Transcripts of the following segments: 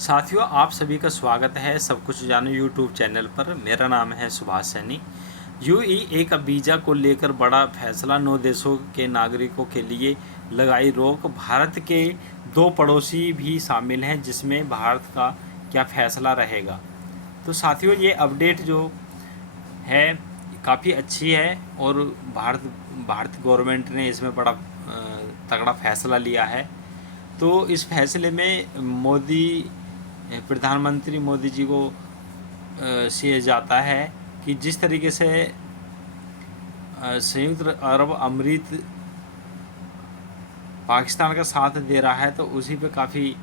साथियों, आप सभी का स्वागत है सब कुछ जानो यूट्यूब चैनल पर। मेरा नाम है सुभाष सैनी। यूएई का वीज़ा को लेकर बड़ा फैसला, 9 देशों के नागरिकों के लिए लगाई रोक। भारत के 2 पड़ोसी भी शामिल हैं, जिसमें भारत का क्या फैसला रहेगा। तो साथियों, ये अपडेट जो है काफ़ी अच्छी है और भारत गवर्नमेंट ने इसमें बड़ा तगड़ा फैसला लिया है। तो इस फैसले में प्रधानमंत्री मोदी जी को से जाता है कि जिस तरीके से संयुक्त अरब अमीरात पाकिस्तान का साथ दे रहा है, तो उसी पे काफ़ी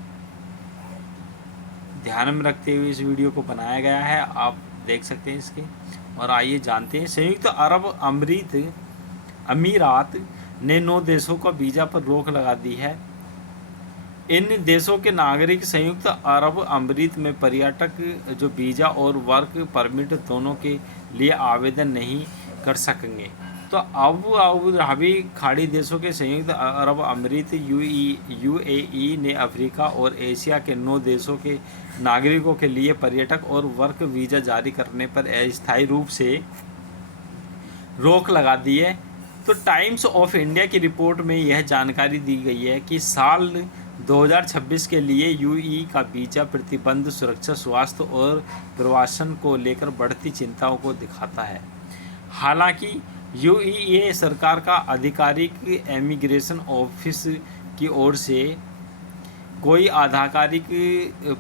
ध्यान में रखते हुए इस वीडियो को बनाया गया है। आप देख सकते हैं इसके। और आइए जानते हैं। संयुक्त अरब अमीरात ने 9 देशों को वीज़ा पर रोक लगा दी है। इन देशों के नागरिक संयुक्त अरब अमीरात में पर्यटक जो वीज़ा और वर्क परमिट दोनों के लिए आवेदन नहीं कर सकेंगे। तो अबू धाबी खाड़ी देशों के संयुक्त अरब अमीरात यूएई ने अफ्रीका और एशिया के 9 देशों के नागरिकों के लिए पर्यटक और वर्क वीज़ा जारी करने पर अस्थायी रूप से रोक लगा दी है। तो टाइम्स ऑफ इंडिया की रिपोर्ट में यह जानकारी दी गई है कि साल 2026 के लिए यूएई का वीज़ा प्रतिबंध सुरक्षा, स्वास्थ्य और प्रवासन को लेकर बढ़ती चिंताओं को दिखाता है। हालांकि यूएई सरकार का आधिकारिक इमिग्रेशन ऑफिस की ओर से कोई आधिकारिक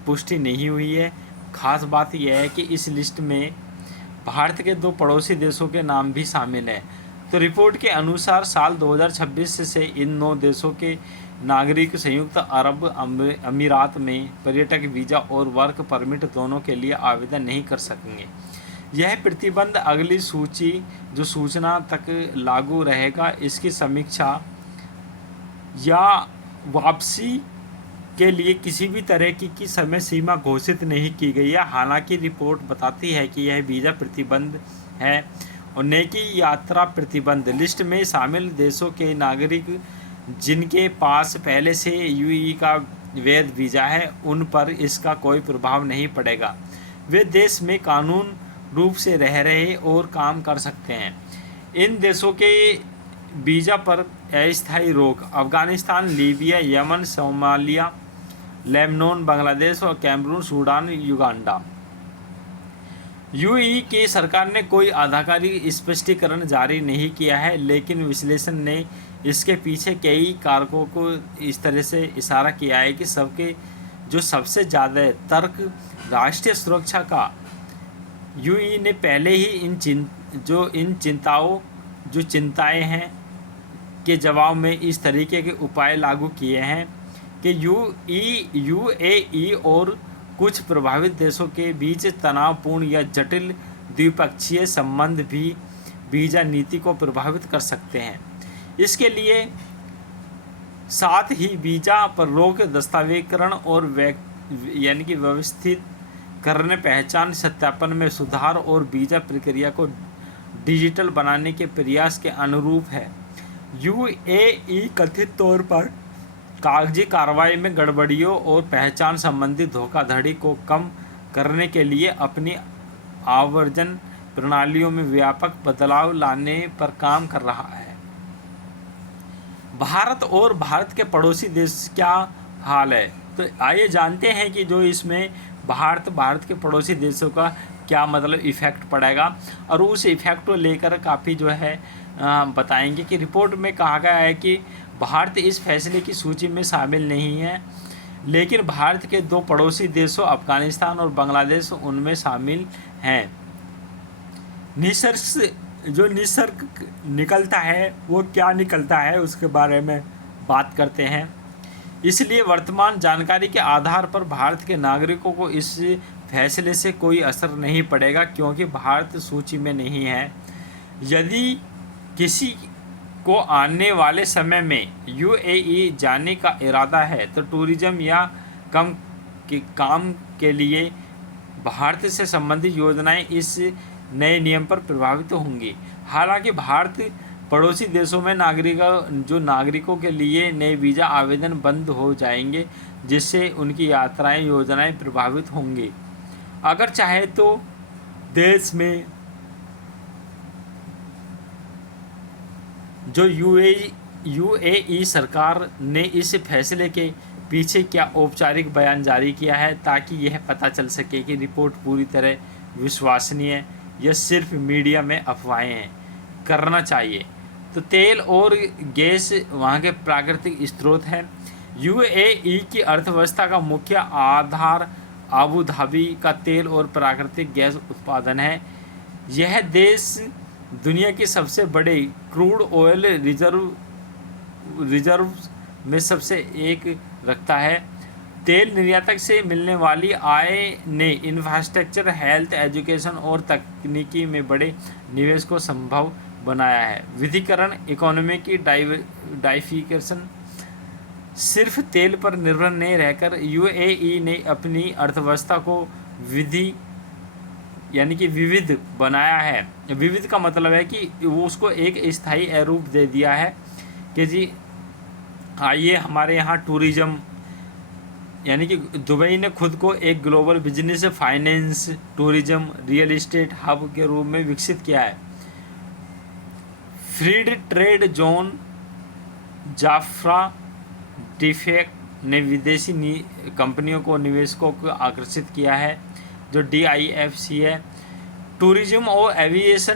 पुष्टि नहीं हुई है। खास बात यह है कि इस लिस्ट में भारत के 2 पड़ोसी देशों के नाम भी शामिल हैं। तो रिपोर्ट के अनुसार साल 2026 से इन 9 देशों के नागरिक संयुक्त अरब अमीरात में पर्यटक वीज़ा और वर्क परमिट दोनों के लिए आवेदन नहीं कर सकेंगे। यह प्रतिबंध अगली सूचना तक लागू रहेगा। इसकी समीक्षा या वापसी के लिए किसी भी तरह की समय सीमा घोषित नहीं की गई है। हालांकि रिपोर्ट बताती है कि यह वीज़ा प्रतिबंध है और न कि यात्रा प्रतिबंध। लिस्ट में शामिल देशों के नागरिक जिनके पास पहले से यूएई का वैध वीज़ा है, उन पर इसका कोई प्रभाव नहीं पड़ेगा। वे देश में कानून रूप से रह रहे और काम कर सकते हैं। इन देशों के वीज़ा पर अस्थायी रोक: Afghanistan, Libya, Yemen, Somalia, Lebanon, Bangladesh और कैमरून, सूडान, युगांडा। यूएई की सरकार ने कोई आधिकारिक स्पष्टीकरण जारी नहीं किया है, लेकिन विश्लेषण ने इसके पीछे कई कारकों को इस तरह से इशारा किया है कि सबसे ज़्यादा तर्क राष्ट्रीय सुरक्षा का। यूएई ने पहले ही इन चिंताएं हैं के जवाब में इस तरीके के उपाय लागू किए हैं कि यूएई और कुछ प्रभावित देशों के बीच तनावपूर्ण या जटिल द्विपक्षीय संबंध भी वीज़ा नीति को प्रभावित कर सकते हैं। इसके लिए साथ ही वीज़ा पर रोक, दस्तावेजीकरण और व्यवस्थित करने, पहचान सत्यापन में सुधार और वीज़ा प्रक्रिया को डिजिटल बनाने के प्रयास के अनुरूप है। यूएई कथित तौर पर कागजी कार्रवाई में गड़बड़ियों और पहचान संबंधी धोखाधड़ी को कम करने के लिए अपनी आवर्जन प्रणालियों में व्यापक बदलाव लाने पर काम कर रहा है। भारत और भारत के पड़ोसी देश क्या हाल है, तो आइए जानते हैं कि जो इसमें भारत के पड़ोसी देशों का क्या मतलब इफ़ेक्ट पड़ेगा। और उस इफ़ेक्ट को लेकर काफ़ी जो है बताएंगे कि रिपोर्ट में कहा गया है कि भारत इस फैसले की सूची में शामिल नहीं है, लेकिन भारत के 2 पड़ोसी देशों अफगानिस्तान और बांग्लादेश उनमें शामिल हैं। निष्कर्ष निकलता है, वो क्या निकलता है उसके बारे में बात करते हैं। इसलिए वर्तमान जानकारी के आधार पर भारत के नागरिकों को इस फैसले से कोई असर नहीं पड़ेगा, क्योंकि भारत सूची में नहीं है। यदि किसी को आने वाले समय में यूएई जाने का इरादा है, तो टूरिज्म या काम के लिए भारत से संबंधित योजनाएं इस नए नियम पर प्रभावित होंगी। हालांकि भारत पड़ोसी देशों में नागरिकों के लिए नए वीज़ा आवेदन बंद हो जाएंगे, जिससे उनकी यात्राएं योजनाएं प्रभावित होंगी। अगर चाहे तो देश में जो यूएई सरकार ने इस फैसले के पीछे क्या औपचारिक बयान जारी किया है, ताकि यह पता चल सके कि रिपोर्ट पूरी तरह विश्वसनीय या सिर्फ मीडिया में अफवाहें करना चाहिए। तो तेल और गैस वहाँ के प्राकृतिक स्रोत हैं। यूएई की अर्थव्यवस्था का मुख्य आधार आबू धाबी का तेल और प्राकृतिक गैस उत्पादन है। यह देश दुनिया के सबसे बड़े क्रूड ऑयल रिजर्व में सबसे एक रखता है। तेल निर्यातक से मिलने वाली आय ने इंफ्रास्ट्रक्चर, हेल्थ, एजुकेशन और तकनीकी में बड़े निवेश को संभव बनाया है। विविधीकरण, इकोनॉमी की डाइवर्सिफिकेशन, सिर्फ तेल पर निर्भर नहीं रहकर यूएई ने अपनी अर्थव्यवस्था को विविध बनाया है। विविध का मतलब है कि वो उसको एक स्थायी रूप दे दिया है कि जी आइए हमारे यहाँ टूरिज्म, यानी कि दुबई ने खुद को एक global business, finance, tourism, real estate hub के रूप में विकसित किया है। फ्रीड ट्रेड जोन जाफ्रा डिफेक्ट ने विदेशी कंपनियों को, निवेशकों को आकर्षित किया है, जो DIFC है। टूरिज्म और एविएशन,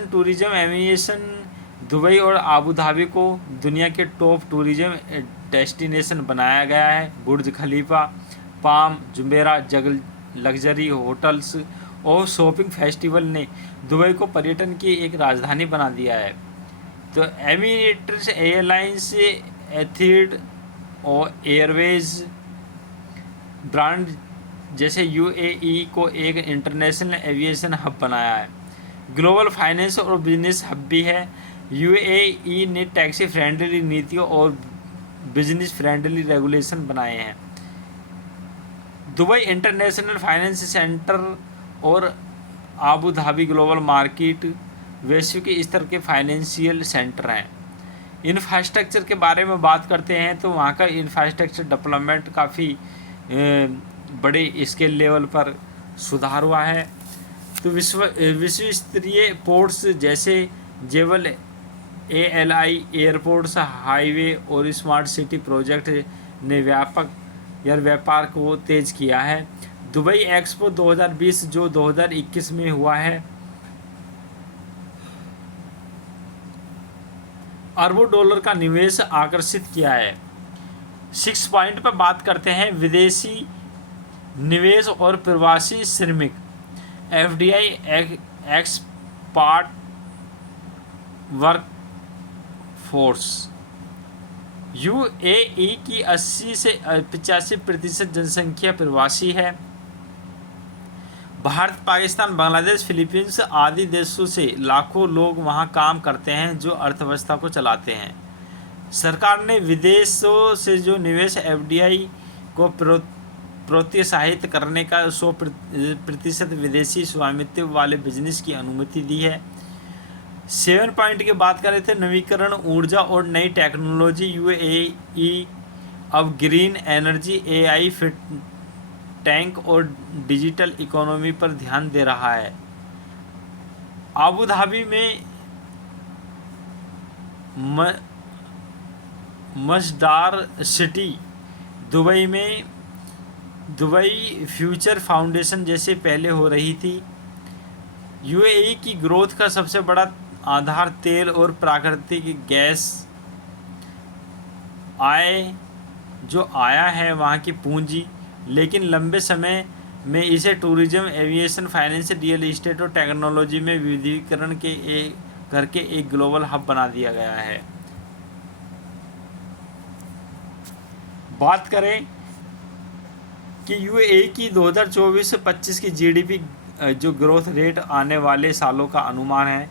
दुबई और आबू धाबी को दुनिया के टॉप टूरिज्म डेस्टिनेशन बनाया गया है। बुर्ज खलीफा, पाम जुमेरा, लग्जरी होटल्स और शॉपिंग फेस्टिवल ने दुबई को पर्यटन की एक राजधानी बना दिया है। तो एमिरेट्स एयरलाइंस, एथिड और एयरवेज ब्रांड जैसे यूएई को एक इंटरनेशनल एविएशन हब बनाया है। ग्लोबल फाइनेंस और बिजनेस हब भी है। यूएई ने टैक्सी फ्रेंडली नीतियों और बिजनेस फ्रेंडली रेगुलेशन बनाए हैं। दुबई इंटरनेशनल फाइनेंस सेंटर और आबू धाबी ग्लोबल मार्केट वैश्विक स्तर के फाइनेंशियल सेंटर हैं। इंफ्रास्ट्रक्चर के बारे में बात करते हैं तो वहाँ का इंफ्रास्ट्रक्चर डेवलपमेंट काफ़ी बड़े स्केल लेवल पर सुधार हुआ है। तो विश्व स्तरीय पोर्ट्स जैसे जेवल ALI एयरपोर्ट्स, हाईवे और स्मार्ट सिटी प्रोजेक्ट ने व्यापार को तेज किया है। दुबई एक्सपो 2020 जो 2021 में हुआ है, अरबों डॉलर का निवेश आकर्षित किया है। 6 पॉइंट पर बात करते हैं विदेशी निवेश और प्रवासी श्रमिक। FDI expat work force. UAE की 80 से 85% जनसंख्या प्रवासी है। भारत, पाकिस्तान, बांग्लादेश, फिलीपींस आदि देशों से लाखों लोग वहां काम करते हैं, जो अर्थव्यवस्था को चलाते हैं। सरकार ने विदेशों से जो निवेश FDI को प्रोत्साहित करने का 100% विदेशी स्वामित्व वाले बिजनेस की अनुमति दी है। 7 पॉइंट की बात करें थे नवीकरण ऊर्जा और नई टेक्नोलॉजी। यूएई अब green energy, AI, fit tank और डिजिटल इकोनॉमी पर ध्यान दे रहा है। आबू धाबी में मज़दार सिटी, दुबई में दुबई फ्यूचर फाउंडेशन जैसे पहले हो रही थी। यूएई की ग्रोथ का सबसे बड़ा आधार तेल और प्राकृतिक गैस आया है वहाँ की पूंजी, लेकिन लंबे समय में इसे tourism, aviation, finance, real estate और टेक्नोलॉजी में विविधीकरण करके एक ग्लोबल हब बना दिया गया है। बात करें कि यूएई की 2024-25 की GDP जो ग्रोथ रेट आने वाले सालों का अनुमान है,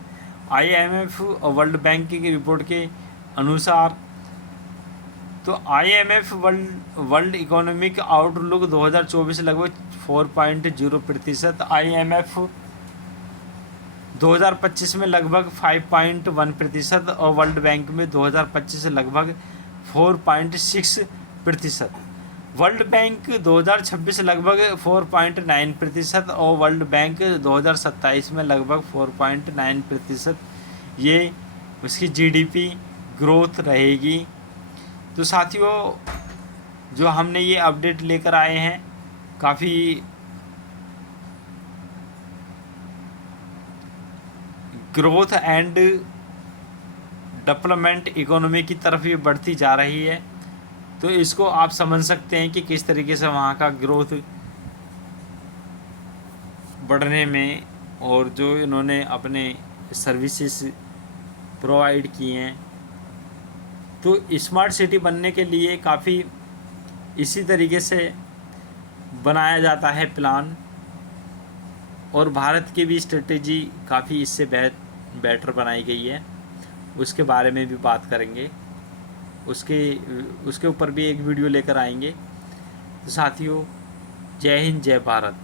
IMF और वर्ल्ड बैंक की रिपोर्ट के अनुसार, तो IMF वर्ल्ड इकोनॉमिक आउटलुक 2024 लगभग 4.0%, IMF 2025 में लगभग 5.1% और वर्ल्ड बैंक में 2025 से लगभग 4.6%। वर्ल्ड बैंक 2026 लगभग 4.9% और वर्ल्ड बैंक 2027 में लगभग 4.9% ये उसकी जीडीपी ग्रोथ रहेगी। तो साथियों, जो हमने ये अपडेट लेकर आए हैं, काफ़ी ग्रोथ एंड डेवलपमेंट इकोनॉमी की तरफ ये बढ़ती जा रही है। तो इसको आप समझ सकते हैं कि किस तरीके से वहाँ का ग्रोथ बढ़ने में, और जो इन्होंने अपने सर्विसेज प्रोवाइड किए हैं। तो स्मार्ट सिटी बनने के लिए काफ़ी इसी तरीके से बनाया जाता है प्लान, और भारत की भी स्ट्रेटेजी काफ़ी इससे बेटर बनाई गई है। उसके बारे में भी बात करेंगे, उसके ऊपर भी एक वीडियो लेकर आएंगे। तो साथियों, जय हिंद, जय भारत।